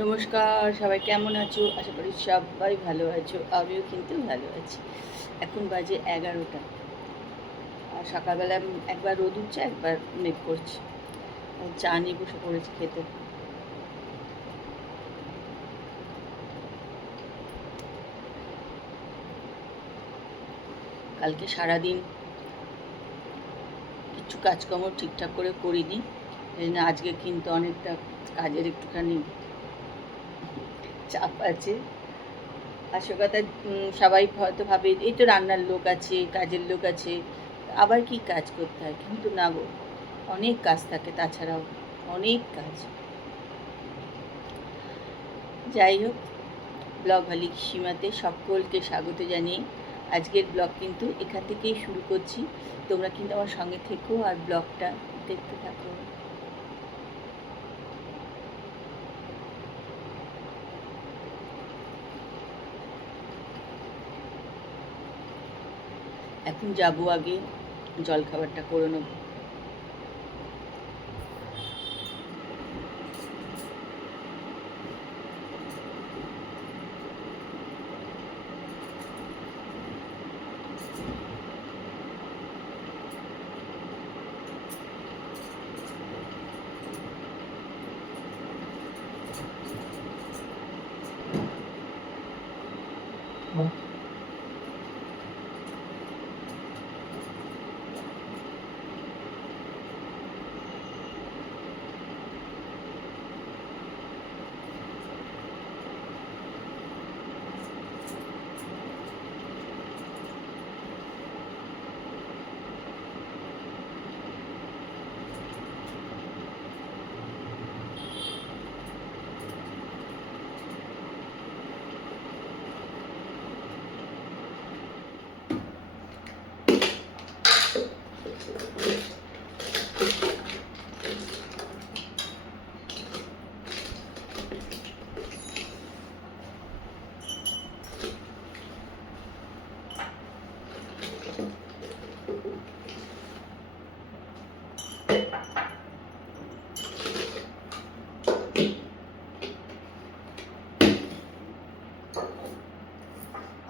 নমস্কার, সবাই কেমন আছো? আশা করি সবাই ভালো আছো, আমিও কিন্তু ভালো আছি। এখন বাজে 11টা, আর সকালবেলা একবার রোদ উঠছে, একবার মেঘ করছে। চা নিয়ে বসে পড়েছি খেতে। কালকে সারাদিন কিছু কাজকর্ম ঠিকঠাক করে করিনি, এই জন্য আজকে কিন্তু অনেকটা কাজের একটুখানি চাপ আছে। আসল কথা, সবাই হয়তো ভাবে এই তো রান্নার লোক আছে, কাজের লোক আছে, আবার কি কাজ করতে হয়, কিন্তু না গো, অনেক কাজ থাকে, তাছাড়াও অনেক কাজ। যাই হোক, ব্লগ মালিক সীমাতে সকলকে স্বাগত জানিয়ে আজকের ব্লগ কিন্তু এখান থেকেই শুরু করছি। তোমরা কিন্তু আমার সঙ্গে থেকো আর ব্লগটা দেখতে থাকো। এখন যাবো, আগে জলখাবারটা করে নেবো।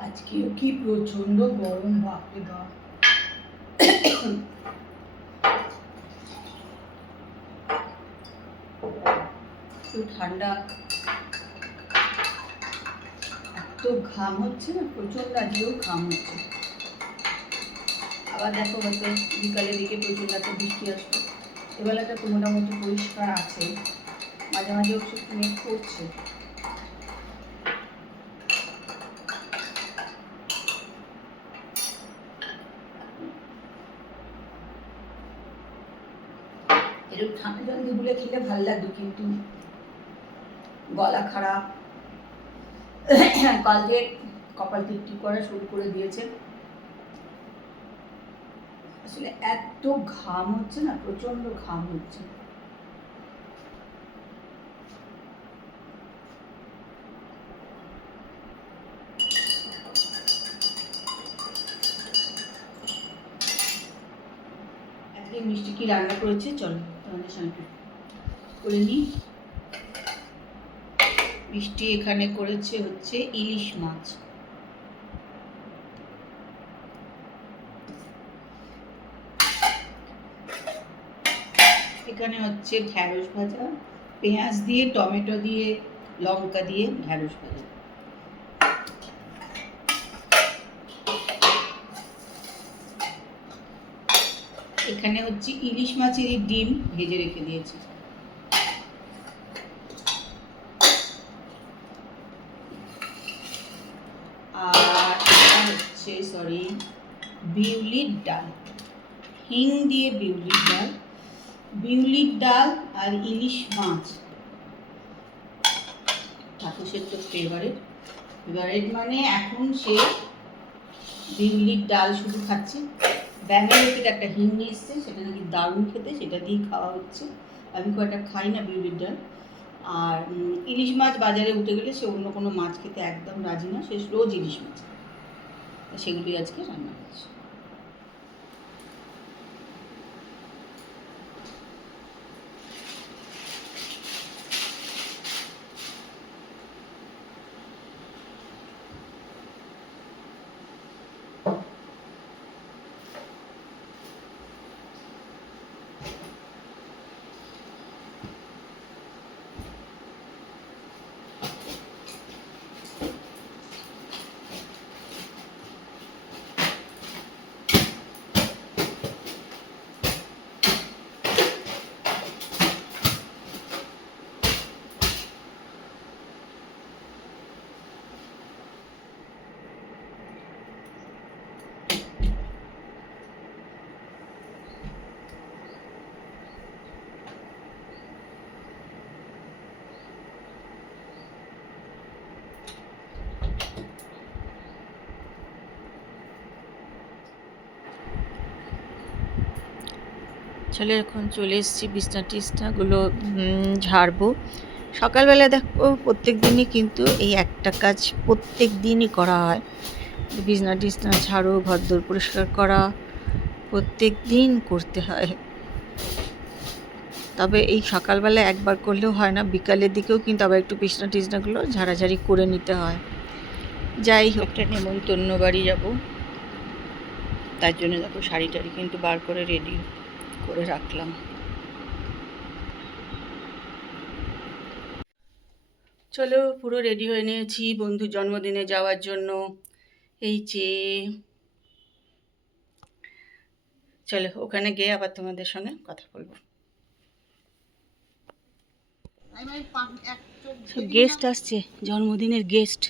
আজকেও কি প্রচন্ড গরম, বাপরে বাপ। ঠান্ডা, এত ঘাম হচ্ছে না, প্রচন্ড আজকেও ঘাম হচ্ছে। আবার দেখো, হয়তো বিকালের দিকে প্রচন্ড একটা বৃষ্টি আসবে। এবেলাটা তো মোটামুটি পরিষ্কার আছে, মাঝে মাঝে অবশ্য মেঘ করছে। এরকম ঠান্ডা জল দিয়ে খেলে ভালো লাগতো, কিন্তু গলা খারাপ, কালকে কপাল টিপটিপ করা শুরু করে দিয়েছে। আসলে এত ঘাম হচ্ছে না, প্রচন্ড ঘাম হচ্ছে। আজকে মিষ্টি কি রান্না করেছে, চলো তোমাদের সঙ্গে করে নিই। মিষ্টি এখানে করেছে হচ্ছে ইলিশ মাছ। এখানে হচ্ছে ঢ্যাঁড়স ভাজা, পেঁয়াজ দিয়ে, টমেটো দিয়ে, লঙ্কা দিয়ে ঢ্যাঁড়স ভাজা। এখানে হচ্ছে ইলিশ মাছের ডিম ভেজে রেখে দিয়েছি। আর হচ্ছে বিউলির ডাল, হিং দিয়ে বিউলির ডাল, বিউলির ডাল আর ইলিশ মাছ। ঠাকুরের তো ফেভারিট মানে এখন সে বিউলির ডাল শুধু খাচ্ছে। ব্যাঙ্গালোর থেকে একটা হিং নিয়ে এসছে, সেটা নাকি দারুণ খেতে, সেটা দিয়েই খাওয়া হচ্ছে। আমি খুব একটা খাই না বিউলির ডাল। আর ইলিশ মাছ বাজারে উঠে গেলে সে অন্য কোনো মাছ খেতে একদম রাজি না, সে রোজ ইলিশ মাছ, সেগুলি আজকে রান্না করছে। চলে এখন চলে এসেছি বিছনা টিছনাগুলো ঝাড়বো। সকালবেলা দেখো প্রত্যেক দিনই কিন্তু এই একটা কাজ প্রত্যেক দিনই করা হয়, বিছনা টিছনা ঝাড়ো, ঘরদোর পরিষ্কার করা প্রত্যেক দিন করতে হয়। তবে এই সকালবেলা একবার করলেও হয় না, বিকালের দিকেও কিন্তু আবার একটু বিছনা টিছনাগুলো ঝাড়াঝাড়ি করে নিতে হয়। যাই হোক, একটা নেমন্তন্ন বাড়ি যাব, তার জন্য দেখো শাড়ি টাড়ি কিন্তু বার করে রেডি করে রাখলাম। চলো পুরো রেডি হয়ে নিয়েছি বন্ধুর জন্মদিনে যাওয়ার জন্য। এই যে চলো ওখানে গিয়ে আবার তোমাদের সঙ্গে কথা বলবো। গেস্ট আসছে, জন্মদিনের গেস্ট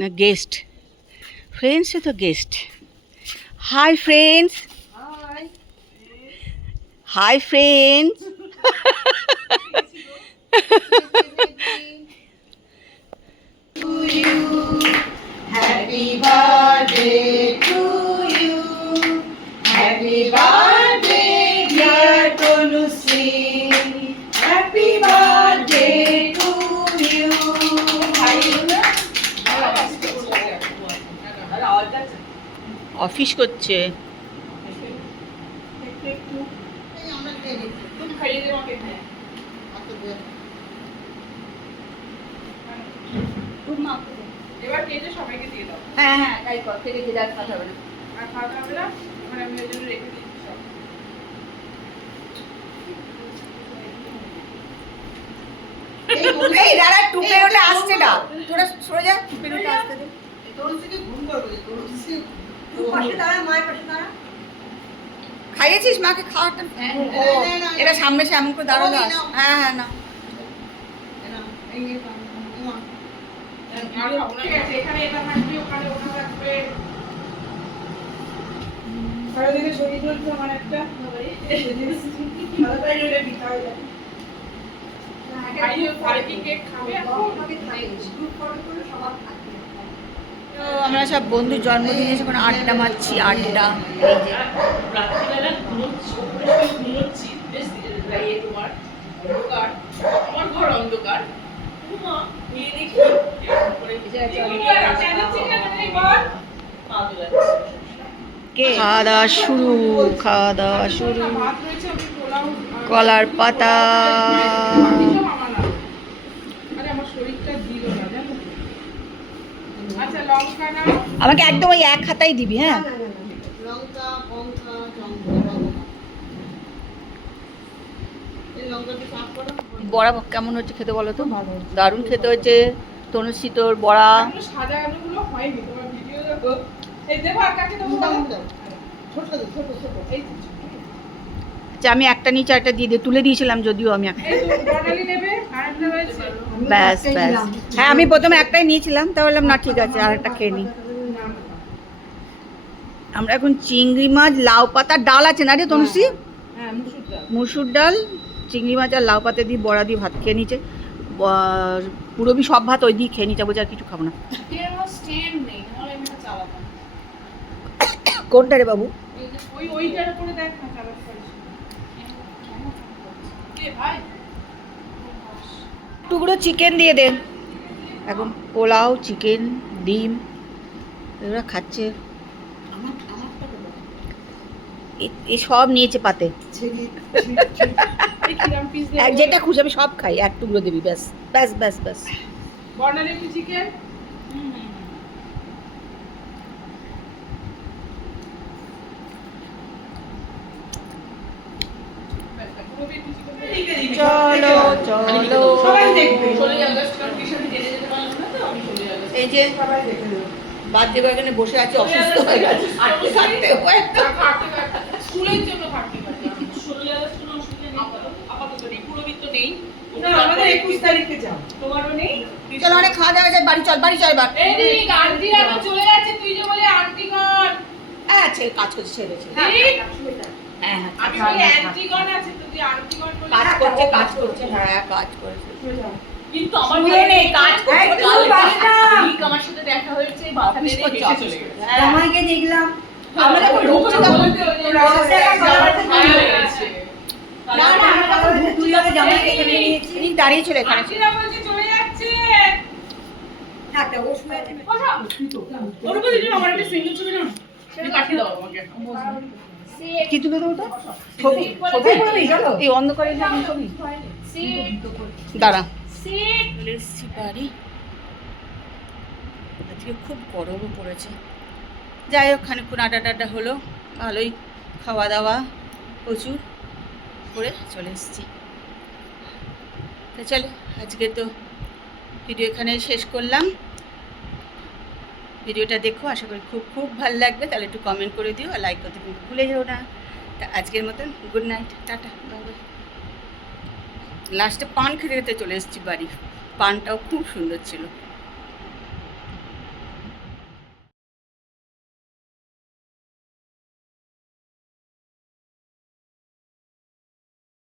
না গেস্ট, ফ্রেন্ডস তো guest. Hi friends, hi friends. Happy birthday to you. Happy birthday dear Tonusi. Happy birthday to you. Office করছে। এবার কেটে সবাইকে দিয়ে দাও। হ্যাঁ হ্যাঁ তাই কর, থেকে যে দাঁত খাওয়া হবে না। আর খাওয়া হবে না, এবার আমি ওই জন্য রেখে দিচ্ছি সব। এই দাঁড়া, টুপে ওটা আসছে না, তোরা সরে যা, টুপে ওটা আসতে দে। খাইয়েছিস মাকে? খাওয়াটা এটা সামনে সে এমন করে দাঁড়ালো। হ্যাঁ হ্যাঁ না, আর খাবো না, ঠিক আছে, এখানে এটা থাকবে, ওখানে ওটা থাকবে। আর ওদিকে ছবি তুলছে আমার একটা। কেক খাবে এখন? তো আমরা সব বন্ধুর জন্মদিনে যখন আড্ডা মারছি, আড্ডা। এই যে রাত্রিবেলা ঘুমোচ্ছি, বেশ তোমার অন্ধকার, আমার ঘর অন্ধকার, গিয়ে দেখি খাওয়া দাওয়া শুরু, খাওয়া দাওয়া শুরু। কলার পাতা। আমাকে একদম ওই এক খাতাই দিবি। হ্যাঁ বড়া কেমন হচ্ছে খেতে বলো তো? দারুণ খেতে হচ্ছে। তনুশ্রী তোর বড়া আচ্ছা, আমি একটা নিচে একটা দিয়ে দিয়ে তুলে দিয়েছিলাম, যদিও আমি ব্যাস ব্যাস। হ্যাঁ আমি প্রথমে একটাই নিয়েছিলাম, তা বললাম না ঠিক আছে আর একটা খেয়ে নিই। আমরা এখন চিংড়ি মাছ, লাউ পাতা, ডাল আছে না রে তনুশ্রী? মুসুর ডাল, চিংড়ি মাছ আর লাউ পাতা দিয়ে বড়া দিয়ে ভাত খেয়ে নিচ্ছে। পুরবি সব ভাত ওই দিয়ে খেয়ে নিচ্ছে, বলছে আর কিছু খাবো না। কোনটা রে বাবু? টুকরো চিকেন দিয়ে দেন। এখন পোলাও, চিকেন, ডিম এগুলো খাচ্ছে। এ সব নিয়েছে পাতে, যেটা খুশি আমি সব খাই। এক টুকরো দিবি, ব্যাস ব্যাস ব্যাস ব্যাস। চিকেন চলো চলো, এই যে বার্থডে বয় এখানে বসে আছে, অসুস্থ হয়ে গেছে, স্কুলের জন্য থাকতে পারি। 16 আগস্ট কোনো অসুবিধা নেই, আপাতত নেই, পুরোবিত নেই। আমাদের 21 তারিখে যাও, তোমারও নেই। চলো অনেক খাওয়া দাওয়া যায়, বাড়ি চল, বাড়ি চল। এবার এই আন্টি আবার চলে যাচ্ছে, তুই যে বলে আন্টি গণ। আচ্ছা কাজ করছে, ছেড়েছে। হ্যাঁ আমি বলি আন্টি গণ আছে, তুই আন্টি গণ বলে কাজ করছে, কাজ করছে। হ্যাঁ কাজ করছে, কিন্তু আমার মনে নেই কাজ করছে। কাল ঠিক আমার সাথে দেখা হয়েছে, মাথা নেড়ে হেসে চলে গেছে। আমাকে দেখলাম আমরা যখন ঢুকছি তখন না না আমরা তখন তুই আগে জামা কেটে নিয়েছি দাঁড়িয়ে ছিল এখানে চলে যাচ্ছে থাকতে ও শুয়ে আছে ওর উপর দিদি আমার একটা সিঙ্গেল ছবি না পাঠিয়ে দাও আমাকে কি তুলে দাও ওটা ছবি ছবি বলি জানো এই অন্ধকারে যখন ছবি দাঁড়া চলে এসেছি বাড়ি আজকে খুব গরমও পড়েছে যাই হোক খানিকক্ষণ আড্ডা হলো ভালোই খাওয়া দাওয়া প্রচুর করে চলে এসেছি তো চলো আজকে তো ভিডিও এখানে শেষ করলাম ভিডিওটা দেখো আশা করি খুব খুব ভালো লাগবে তাহলে একটু কমেন্ট করে দিও আর লাইক করতে কিন্তু ভুলে যেও না তা আজকের মতন গুড নাইট টাটা বাই লাস্টে পান খেতে খেতে চলে এসেছি বাড়ি পানটাও খুব সুন্দর ছিল